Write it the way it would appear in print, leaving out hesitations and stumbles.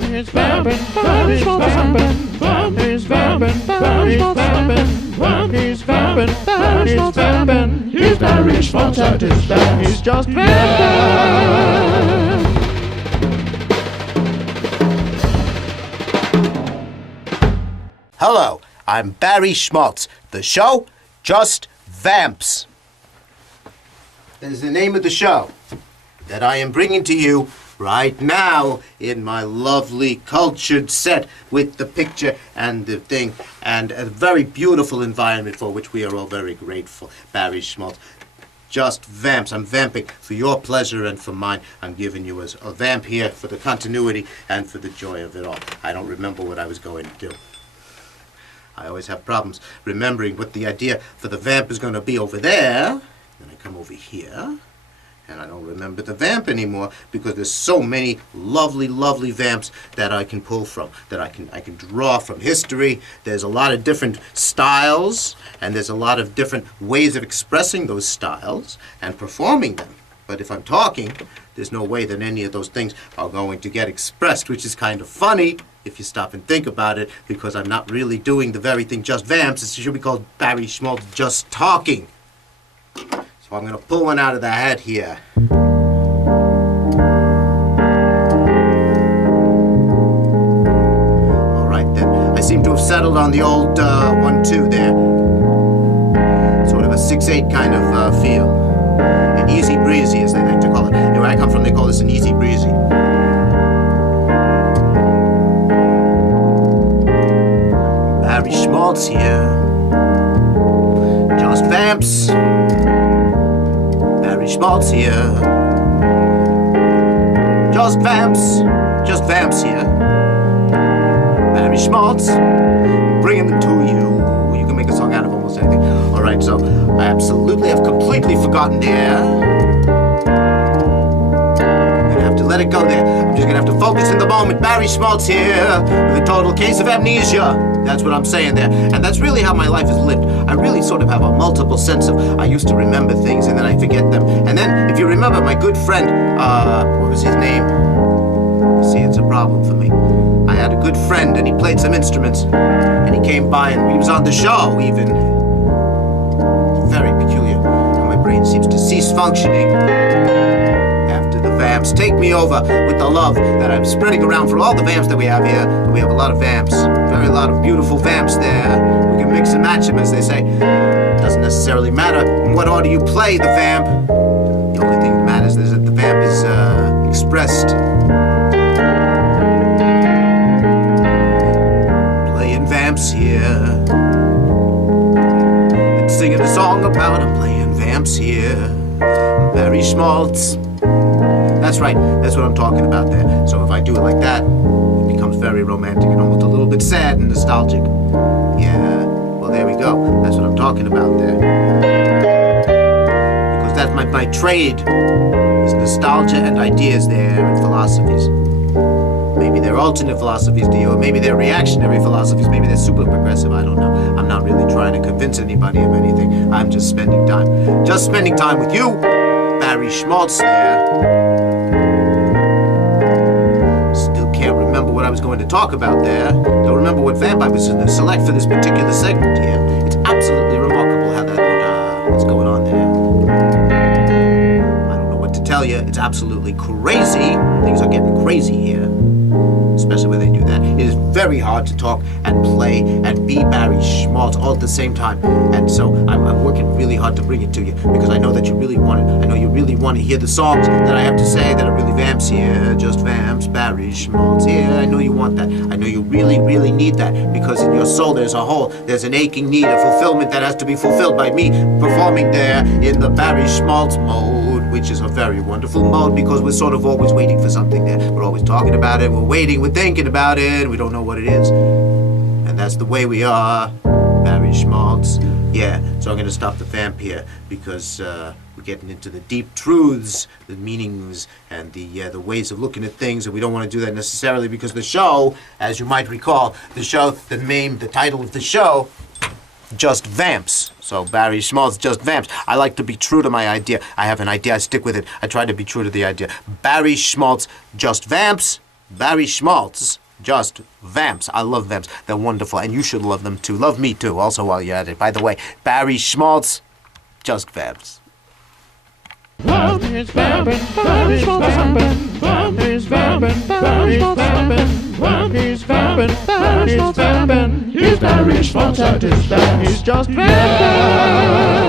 He's vamping, Barry Schmaltz vamping. He's vamping, Barry Schmaltz vamping. He's vamping, Barry Schmaltz vamping. He's Barry Schmaltz at his best. He's just vamping. Hello, I'm Barry Schmaltz. The show, Just Vamps. That is the name of the show that I am bringing to you right now in my lovely cultured set with the picture and the thing and a very beautiful environment for which we are all very grateful. Barry Schmaltz. Just Vamps. I'm vamping for your pleasure and for mine. I'm giving you a vamp here for the continuity and for the joy of it all. I don't remember what I was going to do. I always have problems remembering what the idea for the vamp is going to be over there. Then I come over here, and I don't remember the vamp anymore because there's so many lovely, lovely vamps that I can pull from, that I can draw from history. There's a lot of different styles, and there's a lot of different ways of expressing those styles and performing them. But if I'm talking, there's no way that any of those things are going to get expressed, which is kind of funny if you stop and think about it, because I'm not really doing the very thing Just Vamps. It should be called Barry Schmaltz Just Talking. So I'm going to pull one out of the hat here. All right, then. I seem to have settled on the old 1-2 there. Sort of a 6-8 kind of feel. An easy breezy, as they like to call it. Where I come from, they call this an easy breezy. Barry Schmaltz here. Just Vamps. Barry Schmaltz here. Just Vamps. Just Vamps here. Barry Schmaltz. Bringing them to you. You can make a song out of almost anything. Alright, so I absolutely have completely forgotten the air. I'm gonna have to let it go there. I'm just gonna have to focus in the moment. Barry Schmaltz here with a total case of amnesia. That's what I'm saying there. And that's really how my life is lived. I really sort of have a multiple sense of I used to remember things and then I forget them. And then, if you remember, my good friend, what was his name? See, it's a problem for me. I had a good friend and he played some instruments. And he came by and he was on the show even. Very peculiar. And my brain seems to cease functioning after the vamps take me over with the love that I'm spreading around for all the vamps that we have here. We have a lot of vamps. A lot of beautiful vamps there. We can mix and match them, as they say. Doesn't necessarily matter in what order you play the vamp. The only thing that matters is that the vamp is expressed. Playing vamps here. And singing a song about I'm playing vamps here. Barry Schmaltz. That's right, that's what I'm talking about there. So if I do it like that, very romantic and almost a little bit sad and nostalgic. Yeah, well there we go. That's what I'm talking about there. Because that's my trade is nostalgia and ideas there and philosophies. Maybe they're alternate philosophies to you, or maybe they're reactionary philosophies, maybe they're super progressive, I don't know. I'm not really trying to convince anybody of anything. I'm just spending time. Just spending time with you, Barry Schmaltz there. What I was going to talk about there. Don't remember what vamp I was going to select for this particular segment here. It's absolutely remarkable how what's going on there. I don't know what to tell you. It's absolutely crazy. Things are getting crazy here. Especially when they do that. It is very hard to talk and play and be Barry Schmaltz all at the same time. And so I'm working really hard to bring it to you because I know that you really want it. I know you really want to hear the songs that I have to say that are really vamps here. Just Vamps, Barry Schmaltz here. I know you want that. I know you really, really need that because in your soul there's a hole. There's an aching need, a fulfillment that has to be fulfilled by me performing there in the Barry Schmaltz mode, which is a very wonderful mode because we're sort of always waiting for something there. We're always talking about it. We're waiting. We're thinking about it. We don't know what it is. And that's the way we are. Barry Schmaltz. Yeah, so I'm going to stop the vamp here because we're getting into the deep truths, the meanings, and the ways of looking at things, and we don't want to do that necessarily because the show, as you might recall, the title of the show, Just Vamps. So Barry Schmaltz, Just Vamps. I like to be true to my idea. I have an idea, I stick with it. I try to be true to the idea. Barry Schmaltz, Just Vamps. Barry Schmaltz, just Vamps. I love Vamps. They're wonderful, and you should love them too. Love me too, also, while you're at it. By the way, Barry Schmaltz, just Vamps. Vamp is vamping, Barry Schmaltz vamping. Vamp is vamping, Barry Schmaltz vamping. Vamp is vamping, Barry Schmaltz vamping. He's Barry Schmaltz at his best. He's just vamping.